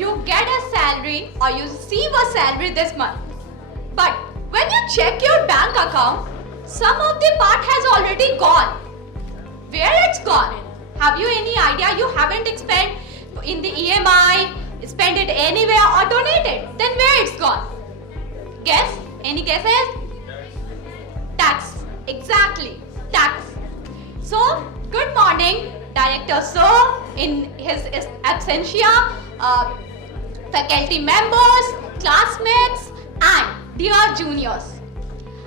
you get a salary or you receive a salary this month. But when you check your bank account, some of the part has already gone. Where it's gone? Have you any idea? You haven't spent in the EMI, spent it anywhere or donated. Then where it's gone? Guess? Any guesses? Tax. Exactly. Tax. So, good morning, Director Sir, in his absentia, faculty members, classmates, and dear juniors.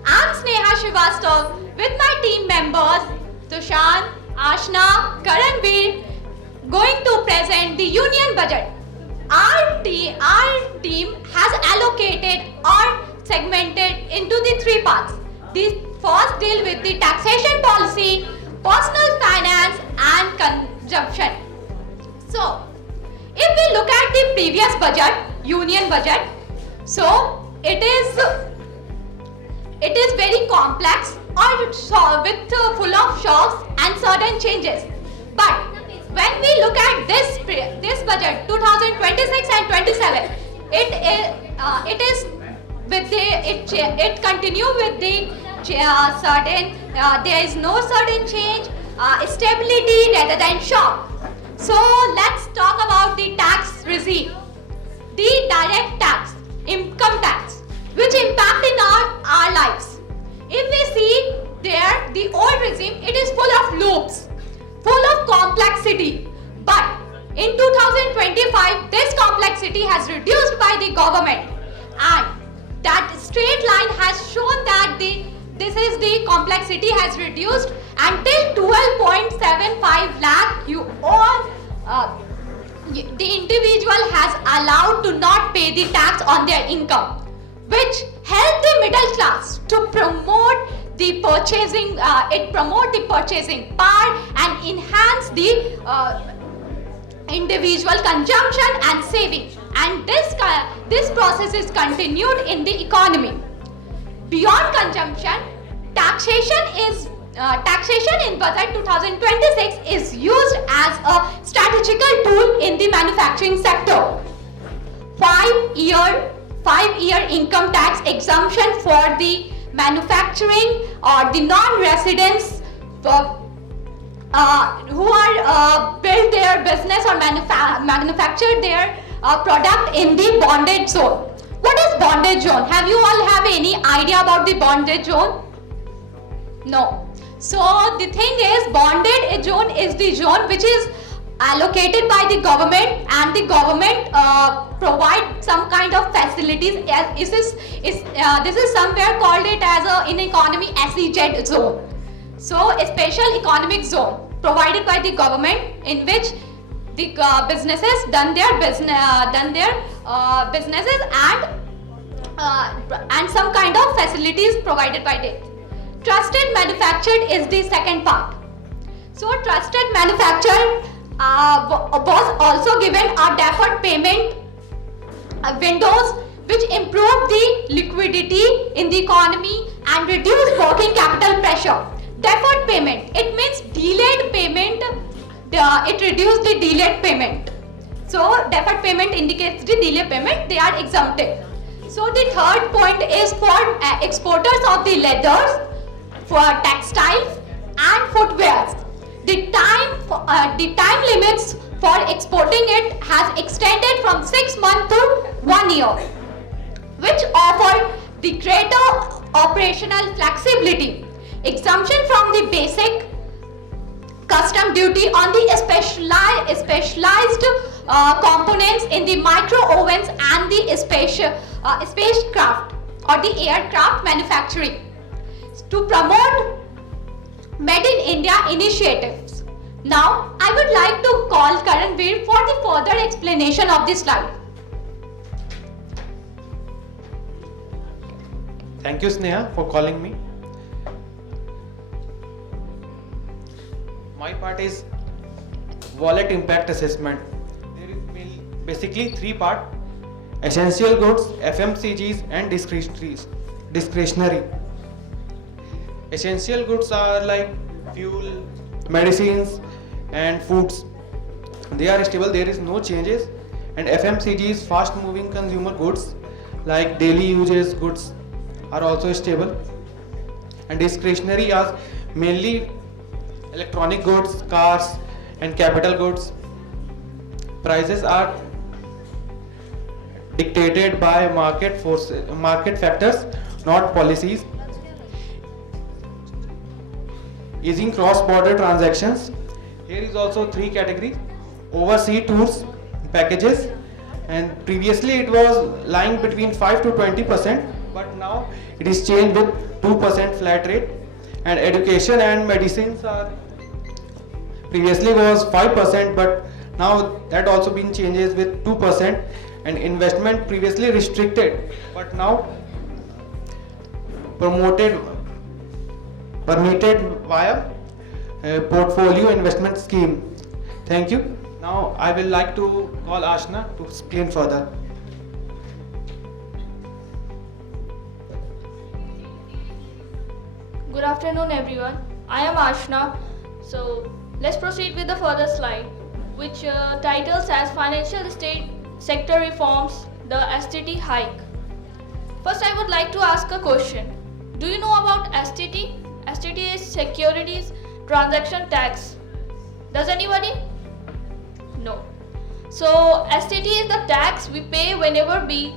I'm Sneha Srivastav with my team members Tushant, Ashna, Karanveer, going to present the union budget. Our team has allocated or segmented into the three parts. The first deal with the taxation policy, personal finance and consumption. So, if we look at the previous budget, union budget, so it is very complex or with full of shocks and certain changes. But when we look at this budget 2026 and 27, it continue with the certain there is no certain change, stability rather than shock. So let's talk about the tax regime, the direct tax, income tax, which impact in our lives. If we see there, the old regime, it is full of loops, full of complexity. But in 2025, this complexity has reduced by the government, and that straight line has shown that the complexity has reduced until 12.75 lakh. You all, the individual has allowed to not pay the tax on their income, which help the middle class to promote the purchasing. It promote the purchasing power and enhance the individual consumption and saving. And this process is continued in the economy. Beyond consumption, taxation in budget 2026 is used as a strategical tool in the manufacturing sector. 5-year income tax exemption for the manufacturing or the non-residents who are build their business or manufacture their product in the bonded zone. What is bonded zone? Have you all have any idea about the bonded zone? No. So the thing is, bonded zone is the zone which is allocated by the government, and the government provide some kind of facilities. This is somewhere called it as in economy SEZ zone. So a special economic zone provided by the government in which the businesses done their businesses and some kind of facilities provided by it. Trusted manufactured is the second part. So trusted manufactured was also given a deferred payment windows which improve the liquidity in the economy and reduce working capital pressure. Deferred payment, it means delayed payment. It reduces the delayed payment. So deferred payment indicates the delayed payment, they are exempted. So the third point is for exporters of the leathers, for textiles and footwear. The time limits for exporting it has extended from 6 months to 1 year, which offer the greater operational flexibility. Exemption from the basic custom duty on the specialized components in the micro ovens and the spacecraft or the aircraft manufacturing to promote Made in India initiatives. Now, I would like to call Karanveer for the further explanation of this slide. Thank you, Sneha, for calling me. My part is wallet impact assessment. There is basically three parts: essential goods, FMCGs, and discretionary. Essential goods are like fuel, medicines, and foods. They are stable. There is no changes. and FMCGs, fast moving consumer goods like daily uses goods are also stable, and discretionary are mainly electronic goods, cars and capital goods. Prices are dictated by market factors, not policies. Easing cross-border transactions. Here is also three categories: overseas tours packages, and previously it was lying between 5 to 20%, but now it is changed with 2% flat rate. And education and medicines are previously was 5%, but now that also been changes with 2%. And investment previously restricted, but now permitted via portfolio investment scheme. Thank you. Now I will like to call Ashna to explain further. Good afternoon, everyone. I am Ashna. So let's proceed with the further slide, which titles as Financial State Sector Reforms, the STT hike. First, I would like to ask a question. Do you know about STT? STT is Securities Transaction Tax. Does anybody? No. So STT is the tax we pay whenever we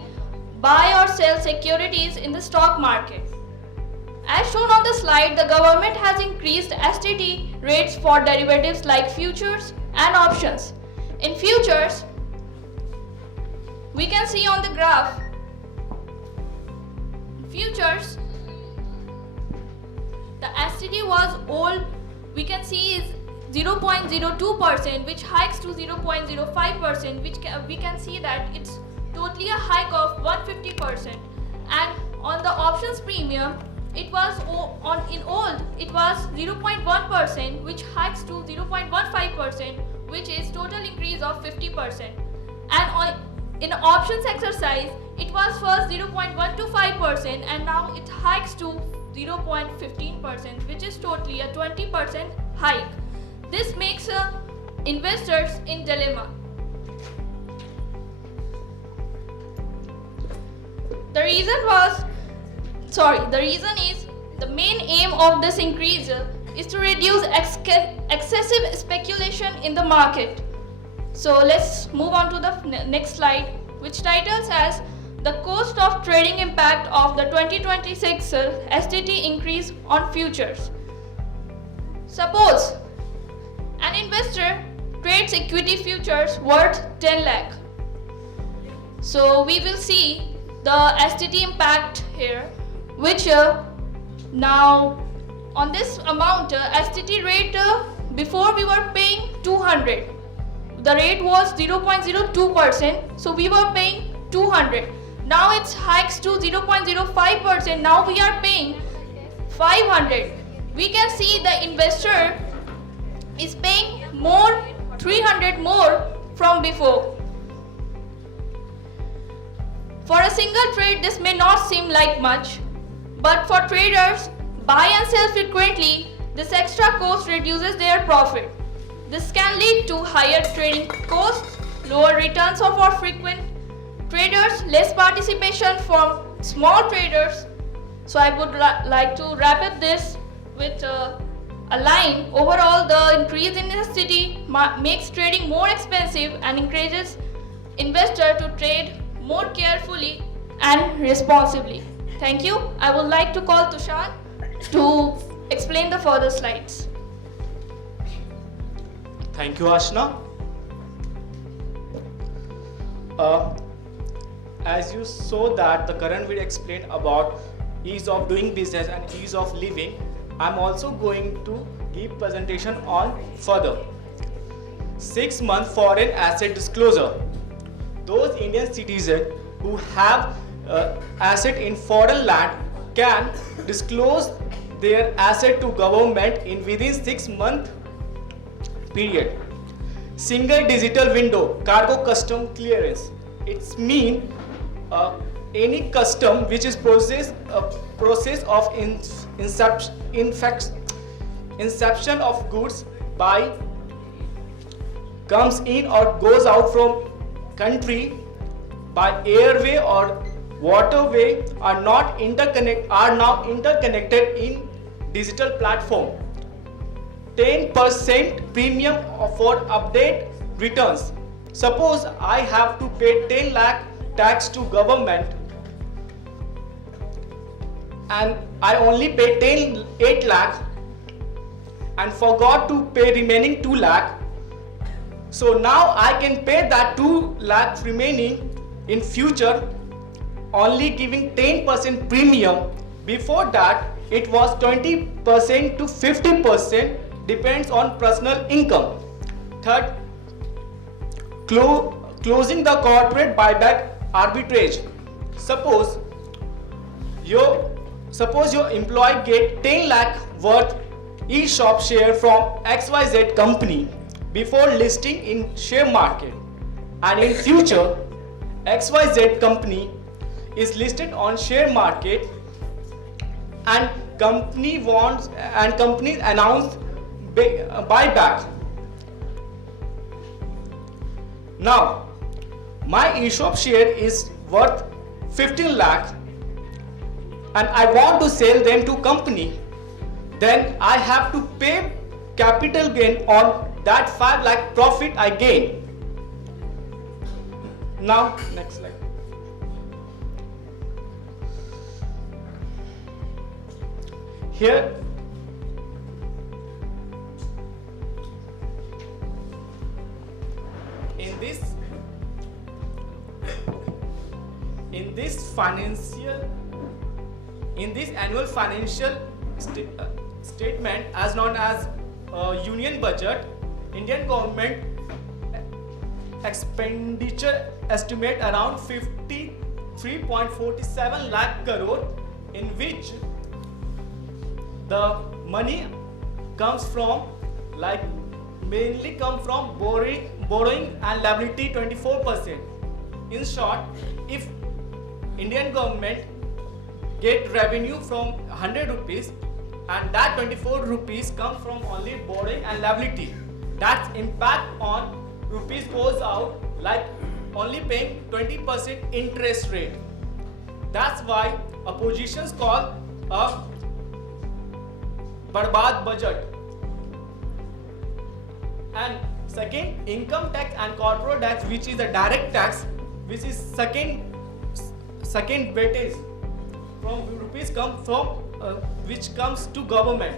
buy or sell securities in the stock market. As shown on the slide, the government has increased STT rates for derivatives like futures and options. In futures, we can see on the graph, futures, the STT was old, we can see is 0.02%, which hikes to 0.05%, which we can see that it's totally a hike of 150%. And on the options premium, it was in old it was 0.1%, which hikes to 0.15%, which is total increase of 50%. And in options exercise, it was first 0.125%, and now it hikes to 0.15%, which is totally a 20% hike. This makes investors in dilemma. The reason is the main aim of this increase is to reduce excessive speculation in the market. So let's move on to the next slide, which titles as the cost of trading impact of the 2026 STT increase on futures. Suppose an investor trades equity futures worth 10 lakh. So we will see the STT impact here, which now on this amount STT rate before we were paying 200. The rate was 0.02%, so we were paying 200. Now it hikes to 0.05%. Now we are paying 500. We can see the investor is paying more, 300 more from before. For a single trade, this may not seem like much, but for traders buy and sell frequently, this extra cost reduces their profit. This can lead to higher trading costs, lower returns for frequent traders, less participation from small traders. So I would like to wrap up this with a line. Overall, the increase in STT makes trading more expensive and encourages investors to trade more carefully and responsibly. Thank you. I would like to call Tushar to explain the further slides. Thank you, Ashna. As you saw that the current video explained about ease of doing business and ease of living, I'm also going to give presentation on further 6-month foreign asset disclosure. Those Indian citizens who have asset in foreign land can disclose their asset to government in within 6-month period. Single digital window, cargo custom clearance. It's mean any custom which is process of inception of goods by comes in or goes out from country by airway or waterway are now interconnected in digital platform. 10% premium for update returns. Suppose I have to pay 10 lakh tax to government and I only pay 8 lakh and forgot to pay remaining 2 lakh. So now I can pay that 2 lakh remaining in future, only giving 10% premium. Before that it was 20% to 50%, depends on personal income. Third, closing the corporate buyback arbitrage. Suppose your employee get 10 lakh worth ESOP share from XYZ company before listing in share market, and in future XYZ company is listed on share market and companies announce buyback. Now my ESOP share is worth 15 lakh and I want to sell them to company, then I have to pay capital gain on that 5 lakh profit I gain. Now next slide. Here in this annual financial statement, as known as union budget, Indian government expenditure estimate around 53.47 lakh crore, in which the money comes from mainly come from borrowing and liability 24%. In short, if Indian government get revenue from 100 rupees and that 24 rupees come from only borrowing and liability, that's impact on rupees goes out like only paying 20% interest rate. That's why oppositions call a barbad budget. And second, income tax and corporate tax, which is a direct tax, which is second weightage from rupees come from which comes to government.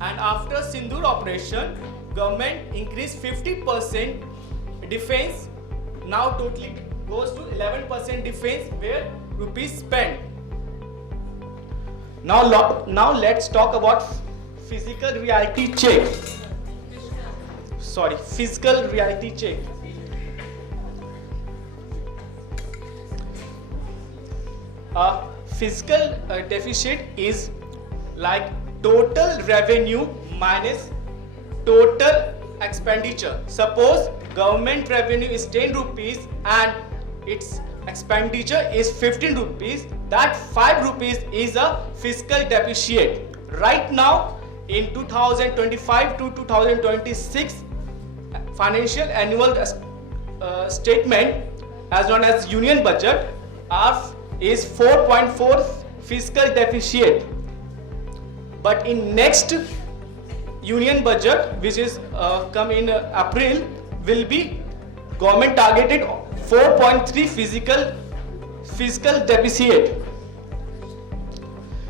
And after Sindoor operation, government increased 50% defense, now totally goes to 11% defense where rupees spent. Now let's talk about physical reality check. Physical reality check. Fiscal deficit is like total revenue minus total expenditure. Suppose government revenue is 10 rupees and its expenditure is 15 rupees, that 5 rupees is a fiscal deficit. Right now in 2025 to 2026 financial annual statement, as known as union budget, is 4.4 fiscal deficit. But in next union budget, which is come in April, will be government targeted 4.3 fiscal deficit.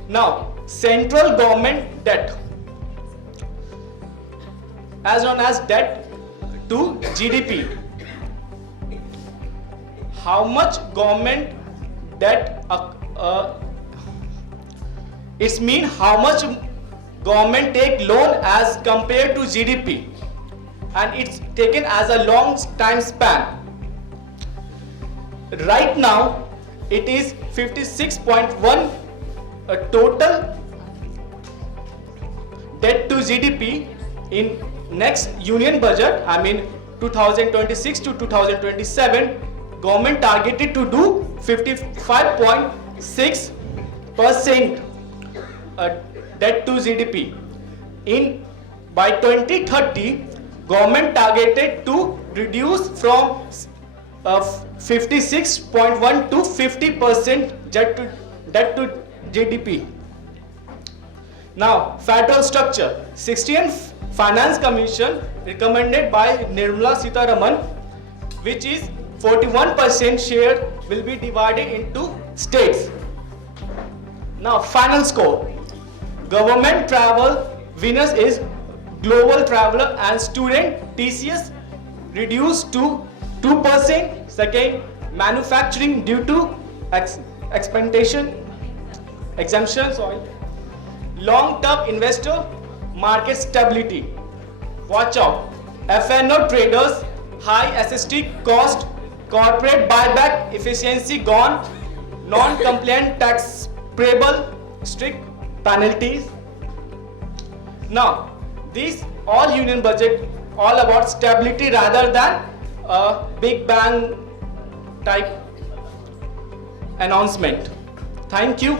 Now central government debt, as known as debt to GDP. How much government debt it's mean how much government take loan as compared to GDP, and it's taken as a long time span. Right now it is 56.1 total debt to GDP. In next union budget, I mean 2026 to 2027, government targeted to do 55.6% debt to GDP. By 2030, government targeted to reduced from 56.1 to 50% debt to GDP. Now, federal structure. 16th Finance Commission recommended by Nirmala Sitharaman, which is 41% share will be divided into states. Now, final score. Government travel winners is Global Traveler and Student TCS reduced to 2%. Second, manufacturing due to exemption. Long-term investor market stability. Watch out. FNO traders high SST cost, corporate buyback efficiency gone, non-compliant tax payable, strict penalties. Now, these all union budget all about stability rather than a big bang type announcement. Thank you.